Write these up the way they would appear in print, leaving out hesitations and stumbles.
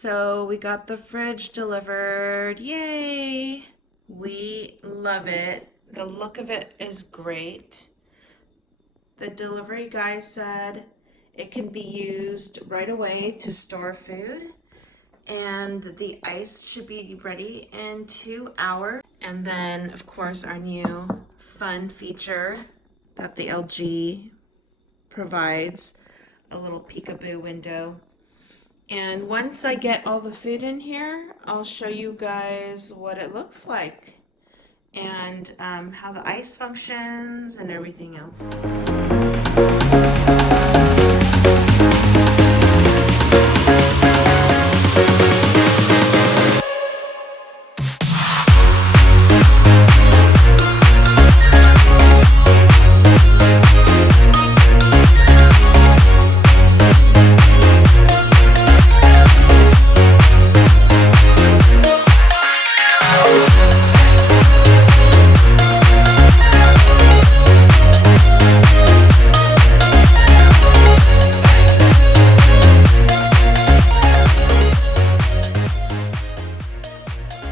So we got the fridge delivered. Yay! We love it. The look of it is great. The delivery guy said it can be used right away to store food, and the ice should be ready in 2 hours. And then, of course, our new fun feature that the LG provides, a little peekaboo window. And once I get all the food in here, I'll show you guys what it looks like and how the ice functions and everything else.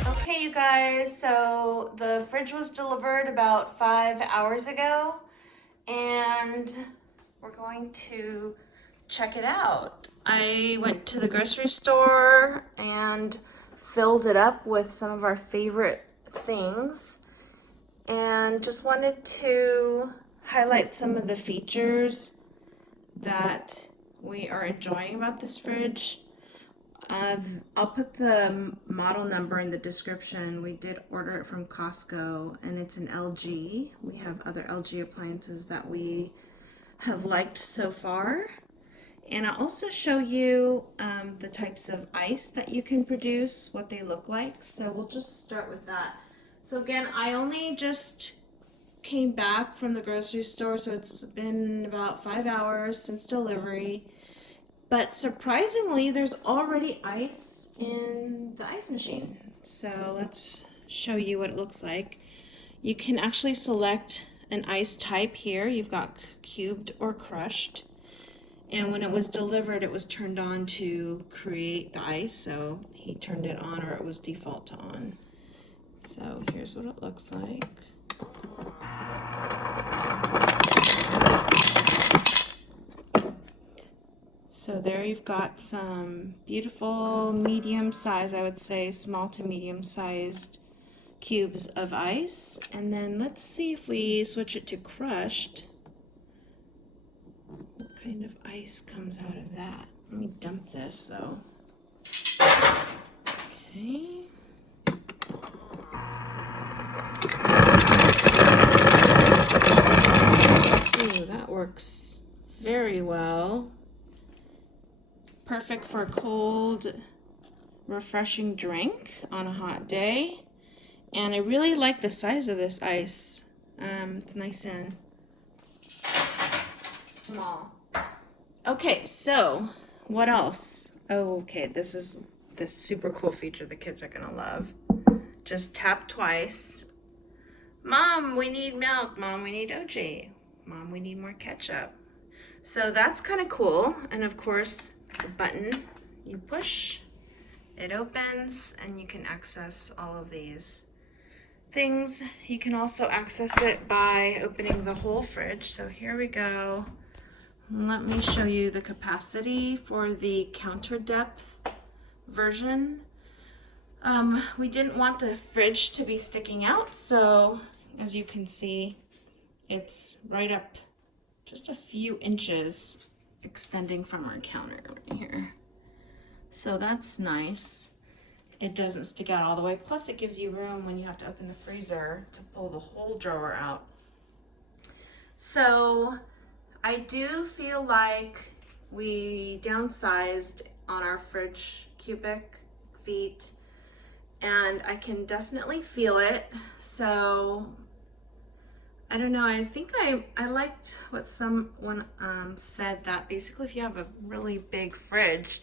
Okay, you guys, so the fridge was delivered about 5 hours ago, and we're going to check it out. I went to the grocery store and filled it up with some of our favorite things, and just wanted to highlight some of the features that we are enjoying about this fridge. I'll put the model number in the description. We did order it from Costco, and it's an LG. We have other LG appliances that we have liked so far. And I'll also show you the types of ice that you can produce, what they look like. So we'll just start with that. So again, I only just came back from the grocery store, so it's been about 5 hours since delivery. But surprisingly, there's already ice in the ice machine. So let's show you what it looks like. You can actually select an ice type here. You've got cubed or crushed. And when it was delivered, it was turned on to create the ice. So he turned it on, or it was default to on. So here's what it looks like. So there you've got some beautiful medium size, I would say small to medium sized cubes of ice. And then let's see if we switch it to crushed, what kind of ice comes out of that. Let me dump this though. Okay. Ooh, that works very well. Perfect for a cold, refreshing drink on a hot day. And I really like the size of this ice. It's nice and small. Okay, so what else? Oh, okay, this is this super cool feature the kids are gonna love. Just tap twice. Mom, we need milk. Mom, we need OJ. Mom, we need more ketchup. So that's kind of cool. And of course, the button you push, it opens, and you can access all of these things. You can also access it by opening the whole fridge. So here we go. Let me show you the capacity for the counter depth version. We didn't want the fridge to be sticking out, so as you can see, it's right up just a few inches extending from our counter right here. So that's nice. It doesn't stick out all the way. Plus it gives you room when you have to open the freezer to pull the whole drawer out. So I do feel like we downsized on our fridge cubic feet, and I can definitely feel it. So I don't know, I think I liked what someone said, that basically if you have a really big fridge,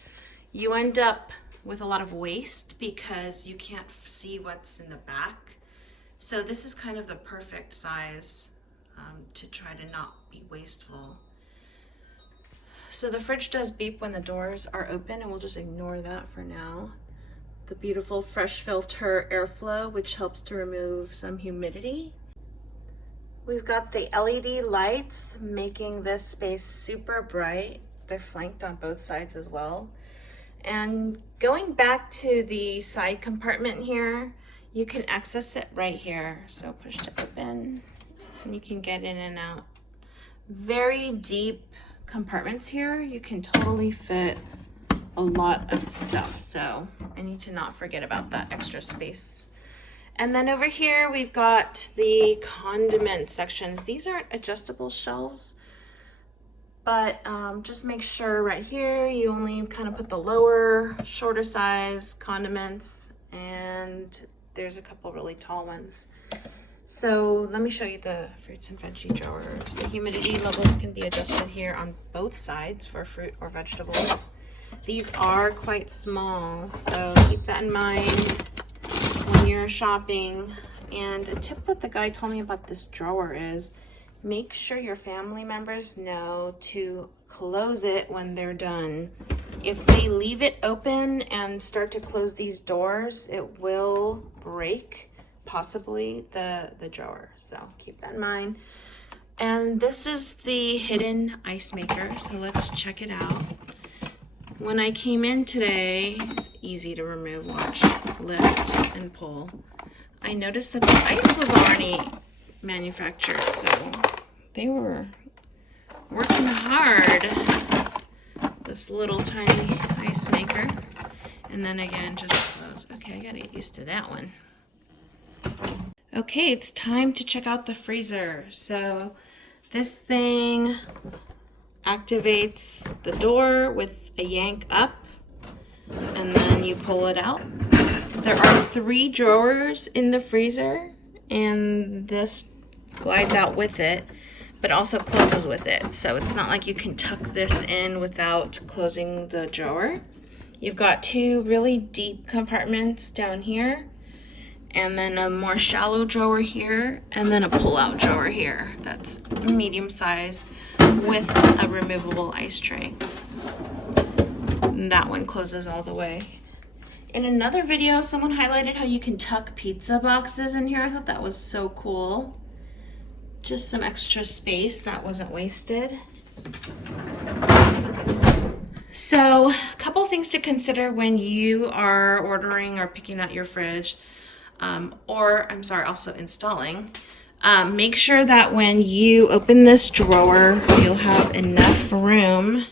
you end up with a lot of waste because you can't see what's in the back. So this is kind of the perfect size to try to not be wasteful. So the fridge does beep when the doors are open, and we'll just ignore that for now. The beautiful fresh filter airflow, which helps to remove some humidity. We've got the LED lights making this space super bright. They're flanked on both sides as well. And going back to the side compartment here, you can access it right here. So push to open and you can get in and out. Very deep compartments here. You can totally fit a lot of stuff. So I need to not forget about that extra space. And then over here, we've got the condiment sections. These aren't adjustable shelves, but just make sure right here, you only kind of put the lower, shorter size condiments, and there's a couple really tall ones. So let me show you the fruits and veggie drawers. The humidity levels can be adjusted here on both sides for fruit or vegetables. These are quite small, so keep that in mind when you're shopping. And a tip that the guy told me about this drawer is make sure your family members know to close it when they're done. If they leave it open and start to close these doors, it will break possibly the drawer. So keep that in mind. And this is the hidden ice maker. So let's check it out. When I came in today, it's easy to remove, watch, lift and pull. I noticed that the ice was already manufactured, so they were working hard, this little tiny ice maker. And then again, just close. Okay, I gotta get used to that one. Okay, it's time to check out the freezer. So this thing activates the door with a yank up, and then you pull it out. There are 3 drawers in the freezer, and this glides out with it, but also closes with it. So it's not like you can tuck this in without closing the drawer. You've got 2 really deep compartments down here, and then a more shallow drawer here, and then a pull-out drawer here that's medium size with a removable ice tray. And that one closes all the way. In another video, someone highlighted how you can tuck pizza boxes in here. I thought that was so cool. Just some extra space that wasn't wasted. So, a couple things to consider when you are ordering or picking out your fridge, also installing. Make sure that when you open this drawer, you'll have enough room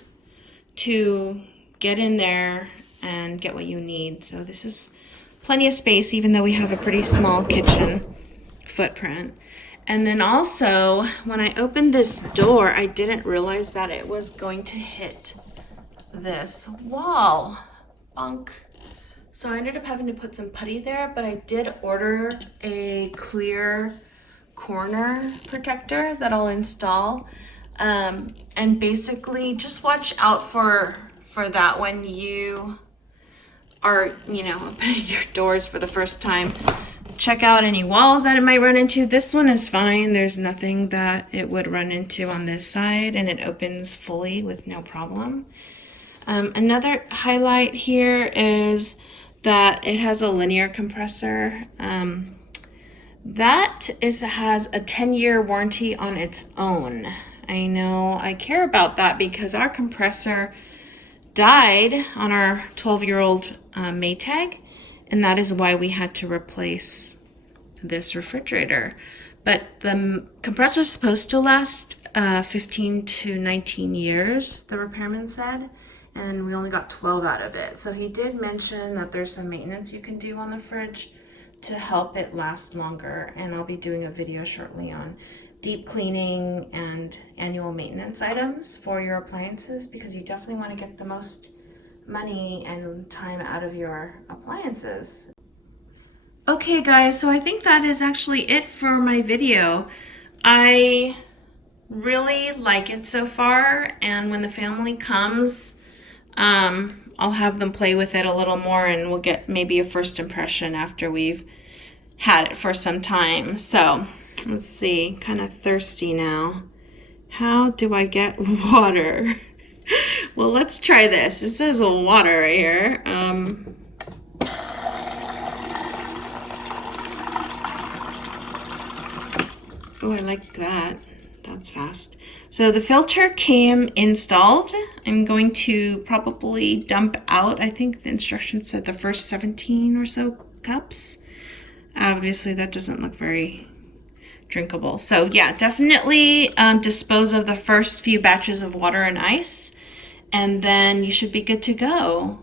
to get in there and get what you need. So this is plenty of space, even though we have a pretty small kitchen footprint. And then also, when I opened this door, I didn't realize that it was going to hit this wall. Bonk. So I ended up having to put some putty there, but I did order a clear corner protector that I'll install. And basically just watch out for that when you are, opening your doors for the first time. Check out any walls that it might run into. This one is fine. There's nothing that it would run into on this side, and it opens fully with no problem. Another highlight here is that it has a linear compressor. Has a 10-year warranty on its own. I know I care about that because our compressor died on our 12-year-old Maytag, and that is why we had to replace this refrigerator. But the compressor is supposed to last 15 to 19 years, the repairman said, and we only got 12 out of it. So he did mention that there's some maintenance you can do on the fridge to help it last longer, and I'll be doing a video shortly on deep cleaning and annual maintenance items for your appliances, because you definitely want to get the most money and time out of your appliances. Okay guys, so I think that is actually it for my video. I really like it so far, and when the family comes, I'll have them play with it a little more, and we'll get maybe a first impression after we've had it for some time. So let's see, kind of thirsty now. How do I get water? Well, let's try this. It says water right here. Oh, I like that. That's fast. So the filter came installed. I'm going to probably dump out, I think the instructions said the first 17 or so cups. Obviously that doesn't look very drinkable. So yeah, definitely dispose of the first few batches of water and ice, and then you should be good to go.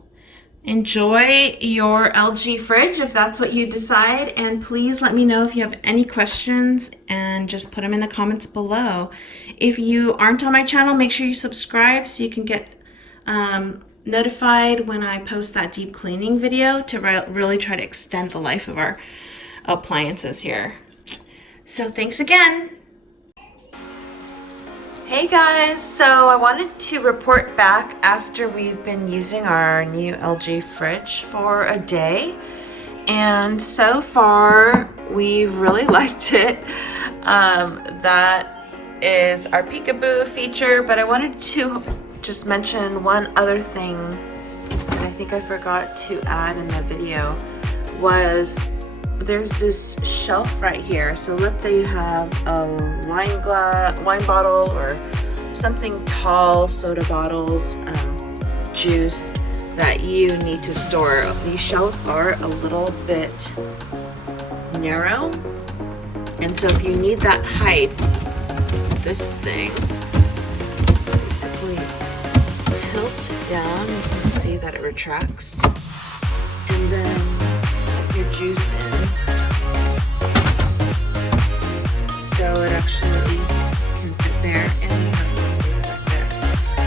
Enjoy your LG fridge if that's what you decide, and please let me know if you have any questions and just put them in the comments below. If you aren't on my channel, make sure you subscribe so you can get notified when I post that deep cleaning video to really try to extend the life of our appliances here. So thanks again. Hey guys, so I wanted to report back after we've been using our new LG fridge for a day, and so far we've really liked it. That is our peekaboo feature, but I wanted to just mention one other thing that I think I forgot to add in the video was there's this shelf right here. So let's say you have a wine bottle or something tall, soda bottles, juice that you need to store. These shelves are a little bit narrow, and so if you need that height, this thing basically tilt down. You can see that it retracts, and then put your juice in. So it actually can fit there, and you have some space back there.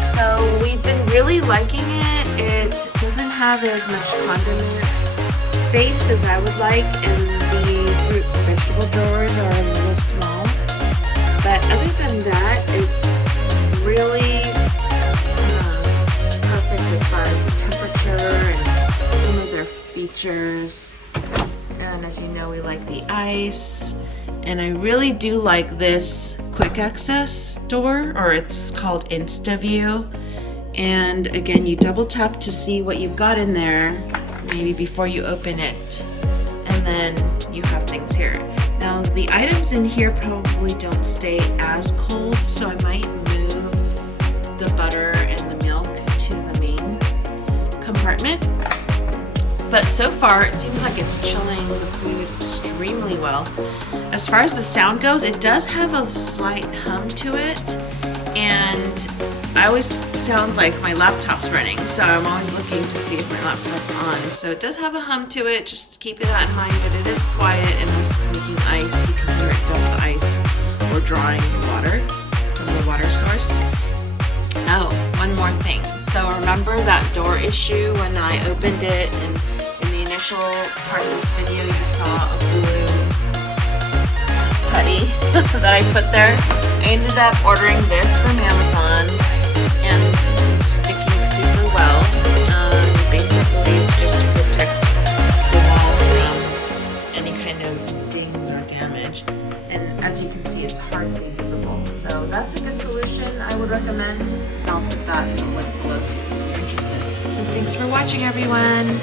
So we've been really liking it. It doesn't have as much condiment space as I would like, and the fruit and vegetable drawers are a little small. But other than that, it's really perfect as far as the temperature and some of their features. And as you know, we like the ice. And I really do like this quick access door, or it's called InstaView. And again, you double tap to see what you've got in there, maybe before you open it. And then you have things here. Now the items in here probably don't stay as cold, so I might move the butter and the milk to the main compartment. But so far, it seems like it's chilling the food extremely well. As far as the sound goes, it does have a slight hum to it, and I always sounds like my laptop's running, so I'm always looking to see if my laptop's on. So it does have a hum to it, just keeping that in mind, but it is quiet, and it's making ice. You can hear it dump the ice or drawing water from the water source. Oh, one more thing. So remember that door issue when I opened it, and in the initial part of this video you saw a blue putty that I put there? I ended up ordering this from Amazon, and it's sticking super well. Basically it's just to protect the wall from any kind of dings or damage, and as you can see, it's hardly visible. So that's a good solution. I would recommend. I'll put that in the link below too if you're interested. So thanks for watching, everyone.